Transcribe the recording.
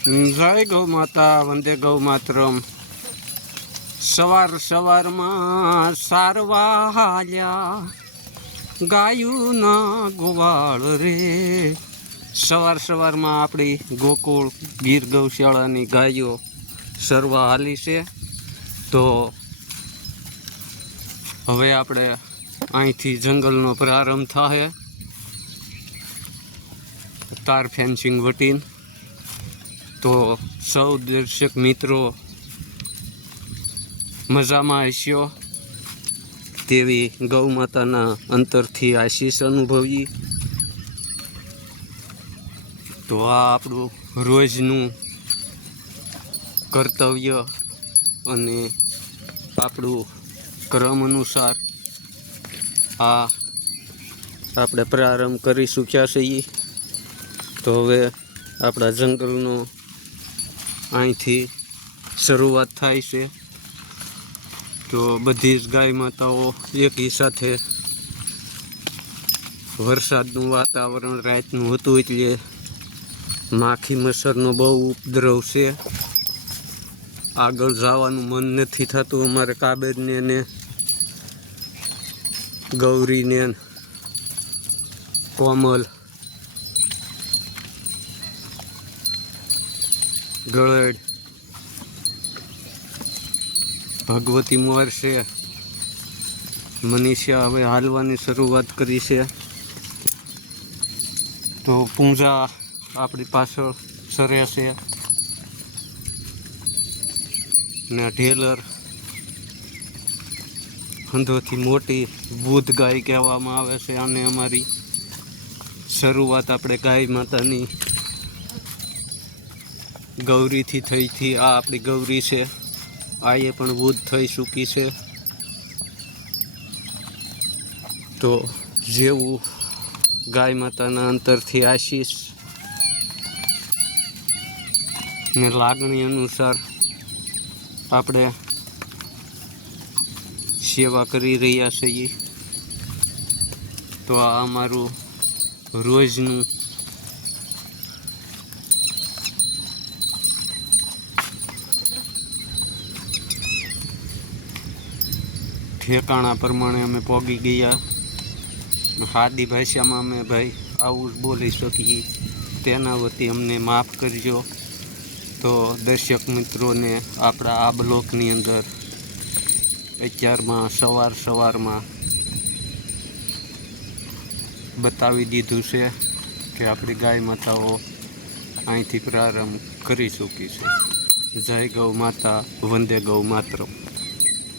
જય ગૌ માતા વંદે ગૌ માતરમ સવાર સવારમાં સારવા હાલ્યા ગાયુના ગોવાળ રે. સવાર સવારમાં આપણી ગોકુળ, ગીર ગૌશાળાની ગાયો સરવા હાલી છે. તો હવે આપણે અહીંથી જંગલનો પ્રારંભ થાય તાર ફેન્સિંગ વટીને. તો સૌ દર્શક મિત્રો, મજામાં હસ્યો તેવી ગૌ માતાના અંતરથી આશીષ અનુભવી તો આ આપણું રોજનું કર્તવ્ય અને આપણું ક્રમ અનુસાર આ આપણે પ્રારંભ કરી ચૂક્યા છીએ. તો હવે આપણા જંગલનો અહીંથી શરૂઆત થાય છે. તો બધી જ ગાય માતાઓ એકી સાથે વરસાદનું વાતાવરણ રાતનું હતું એટલે માખી મચ્છરનો બહુ ઉપદ્રવ છે. આગળ જવાનું મન નથી થતું અમારે કાબેજને ને ગૌરીને કોમલ. ગળડ. ભગવતી મોર છે મનીષા હવે હાલવાની શરૂઆત કરી છે. તો પૂંજા આપણી પાછળ સરે છે. ને ઢેલર. હંધોથી મોટી બુધ ગાય કહેવામાં આવે છે અને અમારી શરૂઆત આપણે ગાય માતાની ગૌરીથી થઈ થી આ આપણી ગૌરી છે. આ એ પણ બુદ્ધ થઈ ચૂકી છે. તો જેવું ગાય માતાના અંતરથી આશીષ ને લાગણી અનુસાર આપણે સેવા કરી રહ્યા છીએ. તો આ અમારું રોજનું ઠેકાણા પ્રમાણે અમે પોગી ગયા. સાદી ભાષામાં અમે, ભાઈ, આવું બોલી શકીએ. તેના વતી અમને માફ કરજો. તો દર્શક મિત્રોને આપણા આ બ્લોકની અંદર અત્યારમાં સવાર સવારમાં બતાવી દીધું છે કે આપણી ગાય માતાઓ અહીંથી પ્રારંભ કરી ચૂકી છે. જય ગૌ માતા, વંદે ગૌ માતરમ.